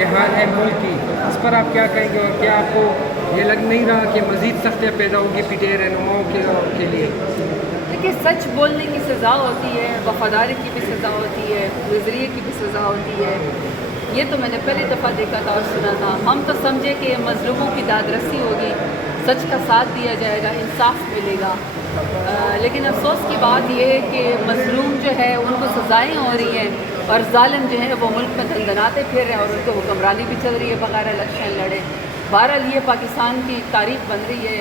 صورتحال ہے ملک کی، اس پر آپ کیا کہیں گے؟ اور کیا آپ کو یہ لگ نہیں رہا کہ مزید سختیاں پیدا ہوگی پی ٹی آئی رہنماؤں کے لیے؟ دیکھیے، سچ بولنے کی سزا ہوتی ہے، وفاداری کی بھی سزا ہوتی ہے، نظریے کی بھی سزا ہوتی ہے. یہ تو میں نے پہلی دفعہ دیکھا تھا اور سنا تھا. ہم تو سمجھے کہ مظلوموں کی داد رسی ہوگی، سچ کا ساتھ دیا جائے گا، انصاف ملے گا. لیکن افسوس کی بات یہ ہے کہ مظلوم جو ہے ان کو سزائیں ہو رہی ہیں اور ظالم جو ہے وہ ملک میں دندناتے پھر رہے ہیں اور ان کو حکمرانی بھی چل رہی ہے بغیر الیکشن لڑے. بہرحال یہ پاکستان کی تاریخ بن رہی ہے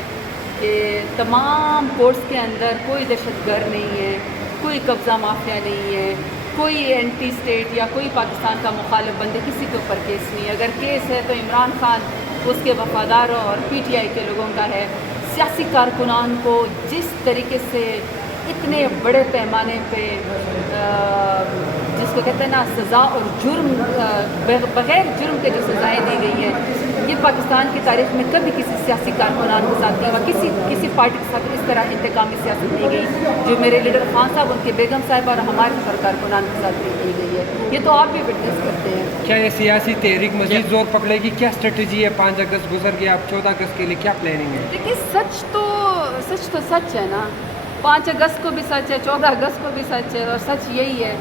کہ تمام کورٹس کے اندر کوئی دہشت گرد نہیں ہے، کوئی قبضہ مافیا نہیں ہے، کوئی اینٹی اسٹیٹ یا کوئی پاکستان کا مخالف بندے کسی کے اوپر کیس نہیں ہے. اگر کیس ہے تو عمران خان اس کے وفاداروں اور پی ٹی آئی کے لوگوں کا ہے. سیاسی کارکنان کو جس طریقے سے اتنے بڑے پیمانے پہ جس کو کہتے ہیں نا سزا اور جرم، بغیر جرم کے جو سزائیں دی گئی ہیں، یہ پاکستان کی تاریخ میں کبھی کسی سیاسی کارکنان کے ساتھ نہیں ہوا. کسی پارٹی کے ساتھ اس طرح انتقامی سیاست نہیں گئی جو میرے لیڈر خان صاحب، ان کے بیگم صاحب اور ہمارے کارکنان کے ساتھ نہیں کی گئی ہے. یہ تو آپ بھی وٹنس کرتے ہیں. کیا یہ سیاسی تحریک مزید زور پکڑے گی؟ کیا اسٹریٹجی ہے؟ 5 اگست گزر گیا، اب 14 اگست کے لیے کیا پلاننگ ہے؟ دیکھیے، سچ تو سچ ہے نا. 5 اگست کو بھی سچ ہے، 14 اگست کو بھی سچ ہے. اور سچ یہی ہے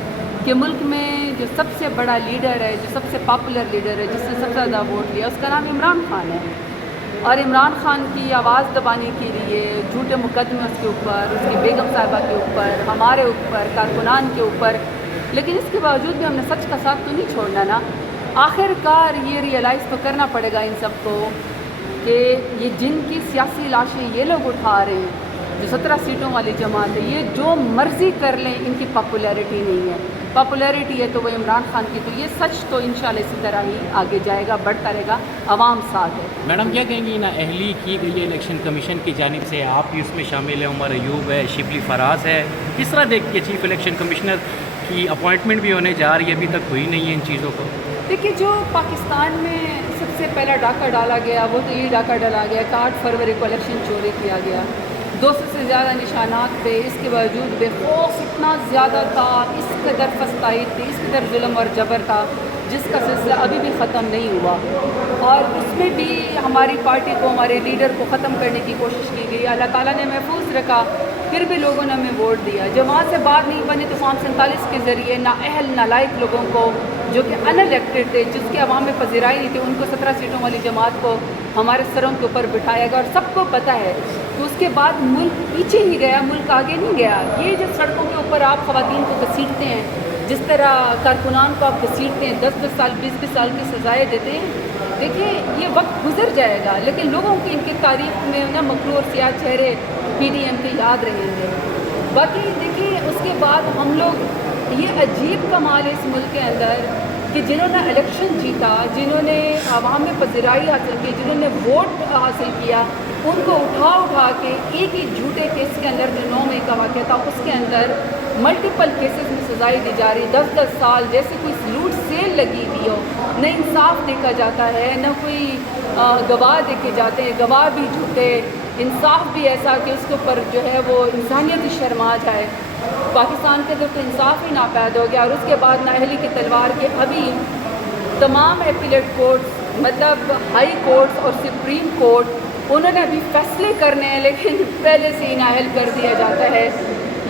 کہ ملک میں جو سب سے بڑا لیڈر ہے، جو سب سے پاپولر لیڈر ہے، جس نے سب سے زیادہ ووٹ لیا، اس کا نام عمران خان ہے. اور عمران خان کی آواز دبانے کے لیے جھوٹے مقدمے اس کے اوپر، اس کی بیگم صاحبہ کے اوپر، ہمارے اوپر، کارکنان کے اوپر. لیکن اس کے باوجود بھی ہم نے سچ کا ساتھ تو نہیں چھوڑنا نا. آخر کار یہ ریئلائز تو کرنا پڑے گا ان سب کو کہ یہ جن کی سیاسی لاشیں یہ لوگ اٹھا رہے ہیں، جو 17 سیٹوں والی جماعت ہے، یہ جو مرضی کر لیں، ان کی پاپولیرٹی نہیں ہے. پاپولیرٹی ہے تو وہ عمران خان کی. تو یہ سچ تو انشاءاللہ اسی طرح ہی آگے جائے گا، بڑھتا رہے گا، عوام ساتھ ہے. میڈم کیا کہیں گی نااہلی کی گئی ہے الیکشن کمیشن کی جانب سے؟ آپ بھی اس میں شامل ہیں، عمر ایوب ہے، شبلی فراز ہے. کس طرح دیکھ کے چیف الیکشن کمشنر کی اپوائنٹمنٹ بھی ہونے جا رہی ہے، ابھی تک ہوئی نہیں ہے ان چیزوں کو؟ دیکھیے، جو پاکستان میں سب سے پہلا ڈاکہ ڈالا گیا وہ تو یہ ڈاکہ ڈالا گیا کہ 8 فروری کو الیکشن چوری کیا گیا. 200 سے زیادہ نشانات پہ، اس کے باوجود بے خوف اتنا زیادہ تھا، اس قدر فسطائی تھی، اس قدر ظلم اور جبر تھا جس کا سلسلہ ابھی بھی ختم نہیں ہوا. اور اس میں بھی ہماری پارٹی کو، ہمارے لیڈر کو ختم کرنے کی کوشش کی گئی. اللہ تعالیٰ نے محفوظ رکھا، پھر بھی لوگوں نے ہمیں ووٹ دیا. جماعت سے بات نہیں بنی تو فارم 47 کے ذریعے نااہل نالائق لوگوں کو جو کہ ان الیکٹڈ تھے، جس کی عوام میں پذیرائی نہیں تھی، ان کو 17 سیٹوں والی جماعت کو ہمارے سروں کے اوپر بٹھایا گیا. اور سب کو پتہ ہے کہ اس کے بعد ملک پیچھے ہی گیا، ملک آگے نہیں گیا. یہ جو سڑکوں کے اوپر آپ خواتین کو گھسیٹتے ہیں، جس طرح کارکنان کو آپ گھسیٹتے ہیں، 10-10 سال 20-20 سال کی سزائیں دیتے ہیں، دیکھیے یہ وقت گزر جائے گا لیکن لوگوں کی ان کی تاریخ میں نا مکروہ اور سیاہ چہرے پی ڈی ایم کے یاد رہیں گے. باقی دیکھیے اس کے بعد ہم لوگ، یہ عجیب کمال ہے اس ملک کے اندر کہ جنہوں نے الیکشن جیتا، جنہوں نے عوام میں پذیرائی حاصل کی، جنہوں نے ووٹ حاصل کیا، ان کو اٹھا کے ایک ہی جھوٹے کیس کے اندر جو 9 مئی کا واقعہ تھا، اس کے اندر ملٹیپل کیسز میں سزائیں دی جا رہی. 10-10 سال جیسے کوئی لوٹ سیل لگی ہوئی ہو. نہ انصاف دیکھا جاتا ہے، نہ کوئی گواہ دیکھے جاتے ہیں، گواہ بھی جھوٹے، انصاف بھی ایسا کہ اس کے اوپر جو ہے وہ انسانیت ہی شرما جائے. پاکستان کے اندر تو انصاف ہی ناپید ہو گیا. اور اس کے بعد نااہلی کی تلوار کے ابھی تمام ایپیلیٹ کورٹس، مطلب ہائی کورٹس اور سپریم کورٹ، انہوں نے ابھی فیصلے کرنے ہیں لیکن پہلے سے ہی نااہل کر دیا جاتا ہے.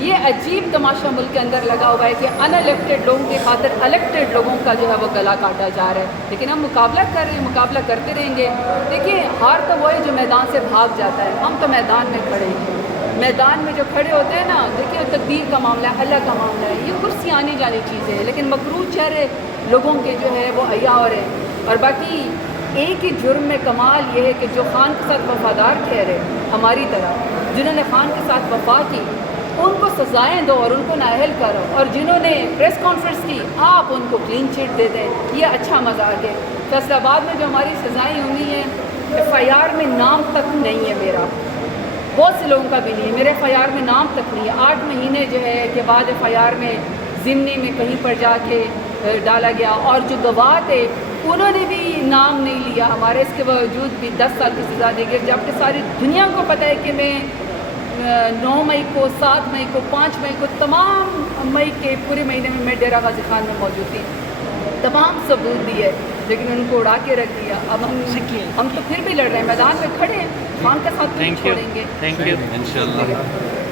یہ عجیب تماشا ملک کے اندر لگا ہوا ہے کہ ان الیکٹڈ لوگوں کی خاطر الیکٹڈ لوگوں کا جو ہے وہ گلا کاٹا جا رہا ہے. لیکن ہم مقابلہ کر رہے ہیں، مقابلہ کرتے رہیں گے. دیکھیے، ہار تو وہ ہے جو میدان سے بھاگ جاتا ہے. ہم تو میدان میں کھڑے ہیں. میدان میں جو کھڑے ہوتے ہیں نا، دیکھیے تقدیر کا معاملہ ہے، اللہ کا معاملہ ہے. یہ کرسی آنے جانے چیزیں ہیں لیکن مکروہ چہرے لوگوں کے جو ہے وہ عیار ہیں. اور باقی ایک ہی جرم میں کمال یہ ہے کہ جو خان کے ساتھ وفادار ٹھہرے ہماری طرح، جنہوں نے خان کے ساتھ وفا کی، ان کو سزائیں دو اور ان کو نااہل کرو. اور جنہوں نے پریس کانفرنس کی، آپ ان کو کلین چٹ دے دیں. یہ اچھا مذاق ہے. فیصل آباد میں جو ہماری سزائیں ہوئی ہیں، ایف آئی آر میں نام تک نہیں ہے میرا، بہت سے لوگوں کا بھی نہیں ہے. میرے ایف آئی آر میں نام تک نہیں ہے. 8 مہینے جو ہے کے بعد ایف آئی آر میں ضمنی میں کہیں پر جا کے ڈالا گیا. اور جو گواہ تھے انہوں نے بھی نام نہیں لیا ہمارے. اس کے باوجود بھی 10 سال کی سزا دی گئی، جبکہ ساری دنیا کو پتہ ہے کہ میں 9 مئی کو، 7 مئی کو، 5 مئی کو، تمام مئی کے پورے مہینے میں ڈیرہ غازی خان میں موجود تھی. تمام ثبوت دیے. لیکن ان کو اڑا کے رکھ دیا. اب ہم تو پھر بھی لڑ رہے ہیں, میدان میں کھڑے ہیں, خان کے ساتھ نہیں تھینک یو چھوڑیں گے. Thank you. انشاءاللہ